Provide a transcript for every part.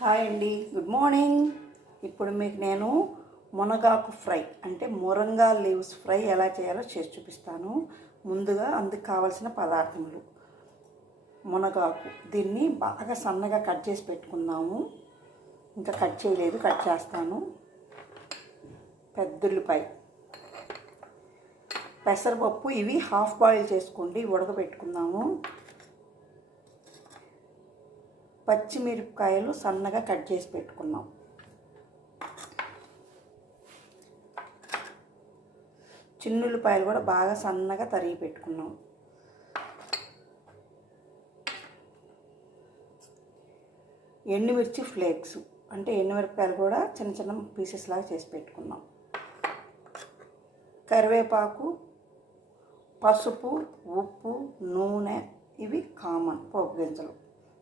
Hi అండి, good morning. ఇప్పుడు మీకు నేను మునగాకు ఫ్రై అంటే మురంగా లీవ్స్ ఫ్రై ఎలా చేయాలో చేసి చూపిస్తాను. ముందుగా అందుకు కావాల్సిన పదార్థములు: మునగాకు, దీన్ని బాగా సన్నగా కట్ చేసి పెట్టుకుందాము. ఇంకా కట్ చేయలేదు, కట్ చేస్తాను. పెద్దుల్లిపాయ, పెసరపప్పు, ఇవి హాఫ్ బాయిల్ చేసుకోండి, ఉడకబెట్టుకుందాము. పచ్చిమిరపకాయలు సన్నగా కట్ చేసి పెట్టుకున్నాం. చిన్నుల్లిపాయలు కూడా బాగా సన్నగా తరిగి పెట్టుకున్నాం. ఎండుమిర్చి ఫ్లేక్స్ అంటే ఎండుమిరపకాయలు కూడా చిన్న చిన్న పీసెస్ లాగా చేసి పెట్టుకున్నాం. కరివేపాకు, పసుపు, ఉప్పు, నూనె, ఇవి కామన్ పోపు గింజలు.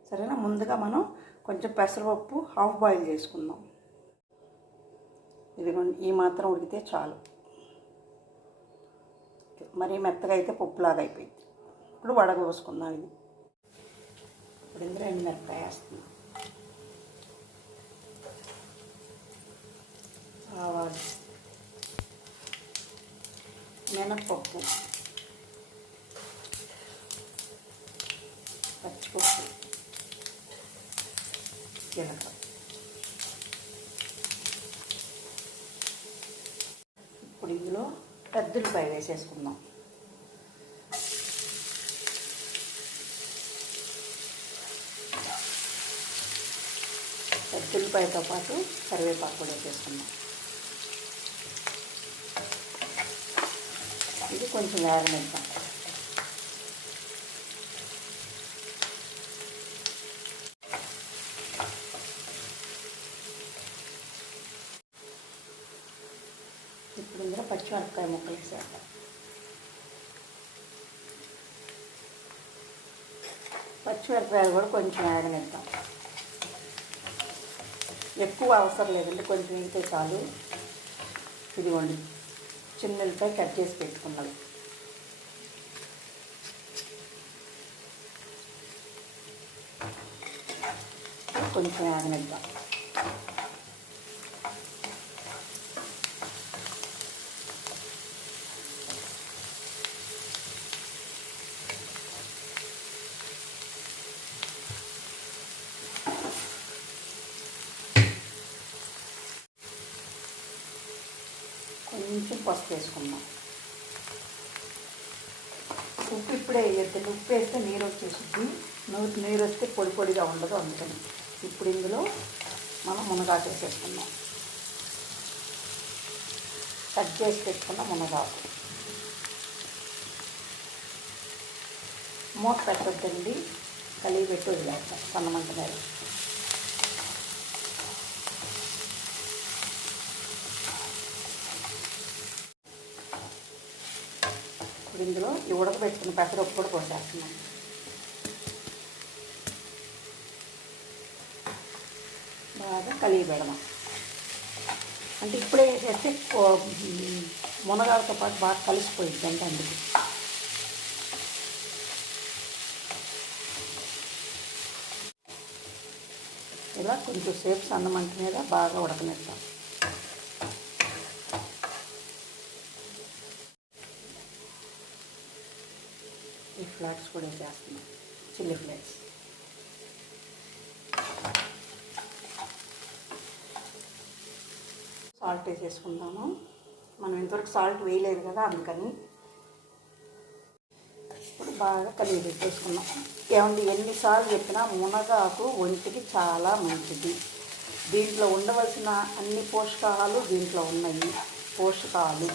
సరేనా? ముందుగా మనం కొంచెం పెసరపప్పు హాఫ్ బాయిల్ చేసుకుందాం. ఇదిగోండి, ఈ మాత్రం ఉడికితే చాలు. మరీ మెత్తగా అయితే పప్పులాగా అయిపోయింది. ఇప్పుడు వడగోసుకుందాం. ఇది ఇప్పుడు ఇందులో ఎండుమిరపకాయ వేస్తున్నాం, ఆవాలు, మినప్పప్పు, పచ్చిపప్పు, జీలకర్ర. ఇప్పుడు ఇందులో పెద్దుల్లిపాయ వేసేసుకుందాం. పెద్దుల్లిపాయతో పాటు కరివేపాకు కూడా వేసేసుకుందాం. ఇది కొంచెం వేగనిద్దాం. ఇప్పుడు ఇందులో పచ్చిమిరపకాయ ముక్కలు వేసేద్దాం. పచ్చిమిరపకాయలు కూడా కొంచెం వేగనిద్దాం. ఎక్కువ అవసరం లేదండి, కొంచెం వేగితే చాలు. ఇదిగోండి, చిన్న ఉల్లిపాయ కట్ చేసి పెట్టుకున్నది. కొంచెం వేగనిద్దాం. కొంచెం పసుపు వేసుకుందాం. ఉప్పు ఇప్పుడే వేయద్దండి, ఉప్పు వేస్తే నీరు వచ్చేస్తుంది. నీరు వస్తే పొడి పొడిగా ఉండదు, అందుకని. ఇప్పుడు ఇందులో మనం మునగాకు వేసేసుకుందాం. కట్ చేసి పెట్టుకున్న మునగాకు. మూత పెట్టద్దండి, కలిగి పెట్టి వదిలేస్తాం సన్నమంట మీద. ఇప్పుడు ఇందులో ఈ ఉడకబెట్టుకున్న పెసరపప్పు కూడా పోసేస్తున్నాం. బాగా కలిగి పెడదాం. అంటే ఇప్పుడే వేసేస్తే మునగాలతో పాటు బాగా కలిసిపోయింది అంటే అందుకు. ఇలా కొంచెం సేపు సన్నమంట మీద బాగా ఉడకనిద్దాం. ఈ ఫ్లేక్స్ కూడా వేసేస్తున్నాం, చిల్లీ ఫ్లేక్స్. సాల్ట్ వేసేసుకుందాము. మనం ఇంతవరకు సాల్ట్ వేయలేదు కదా, అందుకని. ఇప్పుడు బాగా కలిగి పెట్టేసుకున్నాం. ఏమండి, ఎన్నిసార్లు చెప్పినా మునగాకు ఒంటికి చాలా మంచిది. దీంట్లో ఉండవలసిన అన్ని పోషకాలు దీంట్లో ఉన్నాయి. పోషకాలు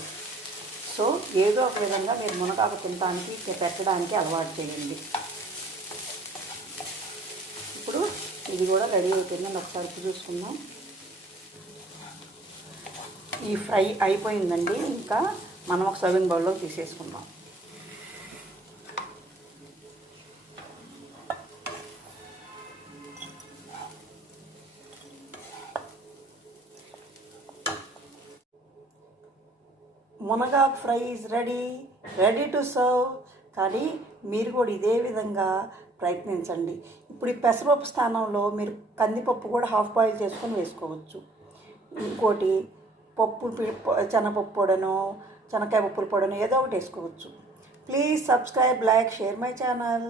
సో ఏదో ఒక విధంగా మీరు మునగాకు తినడానికి పెట్టడానికి అలవాటు చేయండి. ఇప్పుడు ఇది కూడా రెడీ అవుతుందని ఒకసారి చూసుకుందాం. ఈ ఫ్రై అయిపోయిందండి. ఇంకా మనం ఒక సర్వింగ్ బౌల్లో తీసేసుకుందాం. మునగాకు fry is ready to serve. కానీ మీరు కూడా ఇదే విధంగా ప్రయత్నించండి. ఇప్పుడు ఈ పెసరపప్పు స్థానంలో మీరు కందిపప్పు కూడా హాఫ్ బాయిల్ చేసుకొని వేసుకోవచ్చు. ఇంకోటి శనగపప్పు పొడనో శనక్కాయ పప్పుల పొడనో ఏదో ఒకటి వేసుకోవచ్చు. Please subscribe, like, share my channel.